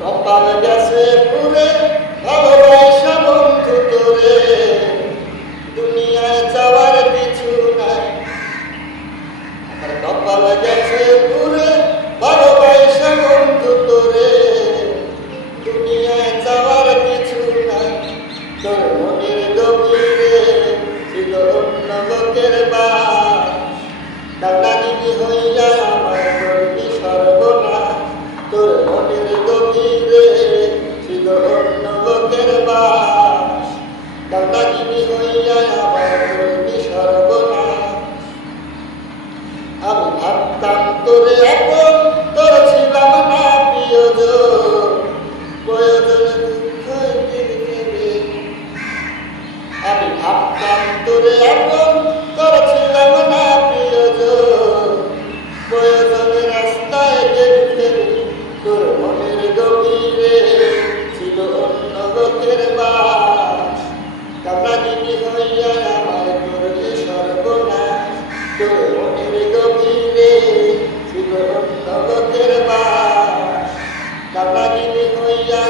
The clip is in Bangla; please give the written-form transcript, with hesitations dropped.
কপাল গেছে পুরে ভালোবাসা বন্ধু তোরে, দুনিয়ায় যাওয়ার কিছু নাই। আমার কপাল গেছে পুরে ভালোবাসা বন্ধু তোরে, দুনিয়ায় যাওয়ার কিছু নাই। তোর মনের গভীরে ছিল অন্য লোকের বাস, ডাকাডাকি হইয়া আমার করবি সর্বনাশ। তোর মনের গভীরে ছিল অন্য লোকের বাস, ডাকাডাকি হইয়া আমার করবি সর্বনাশ। আমি ভাবতাম তোরে আপন, তোর ছিলাম না প্রিয়জন, প্রয়োজনে দুঃখ দিন দেবে। আমি ভাবতাম তোরে আপন, তোর ছিলাম না প্রিয়জন, প্রয়োজনে রাস্তায় গেলি ফেলে। তোর মনের গভীরে ছিল অন্য লোকের বাস, কান্নাকাটি হইয়া আমার করলি সর্বনাশ। তোর মনের গভীরে ছিল অন্য লোকের বাস, কান্নাকাটি হইয়া